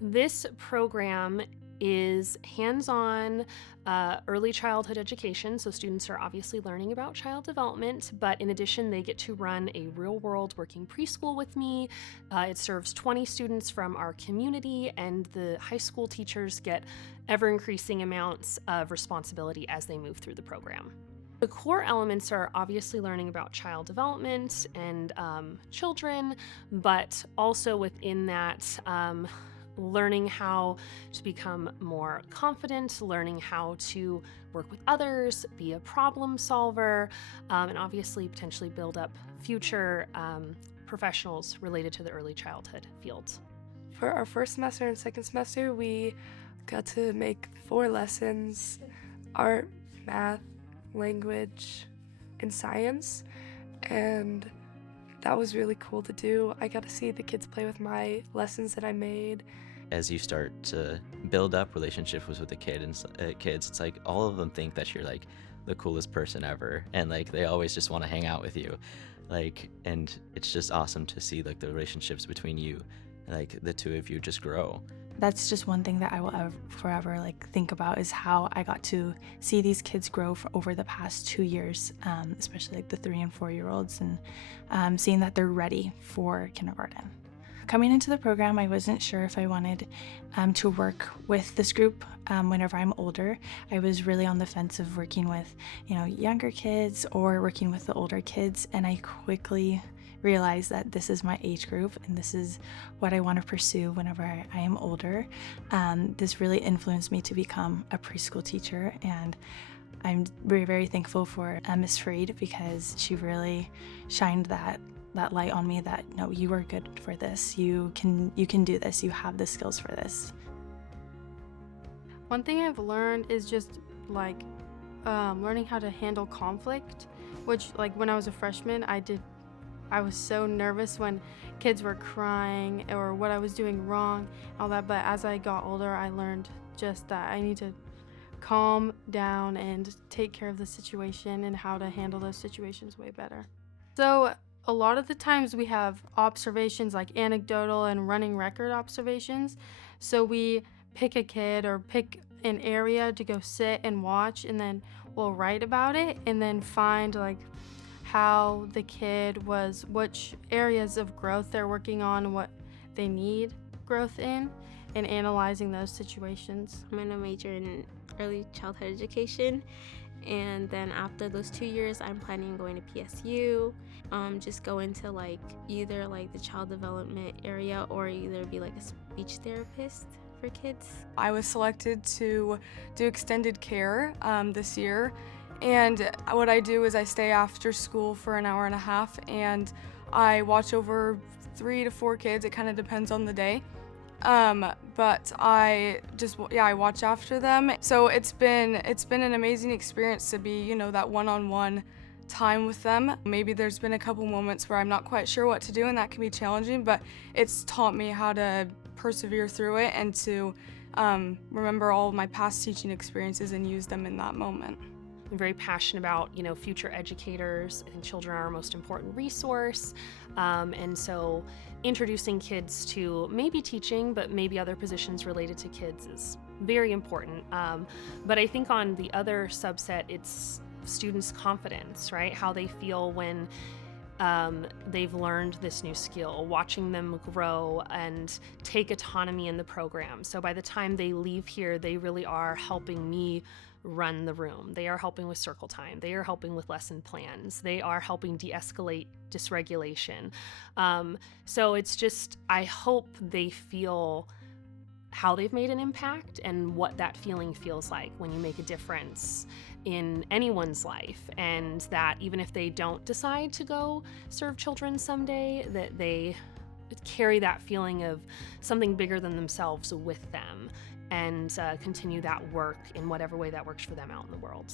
This program is hands-on early childhood education. So students are obviously learning about child development, but in addition, they get to run a real-world working preschool with me. It serves 20 students from our community, and the high school teachers get ever-increasing amounts of responsibility as they move through the program. The core elements are obviously learning about child development and children, but also within that, learning how to become more confident, learning how to work with others, be a problem solver, and obviously potentially build up future professionals related to the early childhood fields. For our first semester and second semester, we got to make 4 lessons: art, math, language, and science. And that was really cool to do. I got to see the kids play with my lessons that I made. As you start to build up relationships with the kids, it's like all of them think that you're like the coolest person ever, and like they always just want to hang out with you, and it's just awesome to see like the relationships between you, like the two of you just grow. That's just one thing that I will forever think about, is how I got to see these kids grow over the past 2 years, especially like the 3 and 4-year-olds, and seeing that they're ready for kindergarten. Coming into the program, I wasn't sure if I wanted to work with this group whenever I'm older. I was really on the fence of working with, younger kids or working with the older kids, and I quickly realized that this is my age group and this is what I want to pursue whenever I am older. This really influenced me to become a preschool teacher, and I'm very, very thankful for Miss Freed, because she really shined that light on me that, no, you are good for this. You can do this. You have the skills for this. One thing I've learned is just learning how to handle conflict, which when I was a freshman, I was so nervous when kids were crying or what I was doing wrong, all that. But as I got older, I learned just that I need to calm down and take care of the situation and how to handle those situations way better. So a lot of the times we have observations, like anecdotal and running record observations. So we pick a kid or pick an area to go sit and watch, and then we'll write about it and then find how the kid was, which areas of growth they're working on, what they need growth in, and analyzing those situations. I'm going to major in early childhood education, and then after those 2 years, I'm planning on going to PSU, just go into either the child development area or either be a speech therapist for kids. I was selected to do extended care this year. And what I do is I stay after school for an hour and a half, and I watch over 3 to 4 kids. It kind of depends on the day. But I watch after them. So it's been an amazing experience to be, that one-on-one time with them. Maybe there's been a couple moments where I'm not quite sure what to do, and that can be challenging, but it's taught me how to persevere through it and to remember all of my past teaching experiences and use them in that moment. I'm very passionate about, future educators. I think children are our most important resource. And so introducing kids to maybe teaching, but maybe other positions related to kids is very important. But I think on the other subset, it's students' confidence, right? How they feel when they've learned this new skill, watching them grow and take autonomy in the program. So by the time they leave here, they really are helping me run the room. They are helping with circle time. They are helping with lesson plans. They are helping de-escalate dysregulation. So it's just, I hope they feel how they've made an impact and what that feeling feels like when you make a difference in anyone's life, and that even if they don't decide to go serve children someday, that they carry that feeling of something bigger than themselves with them and continue that work in whatever way that works for them out in the world.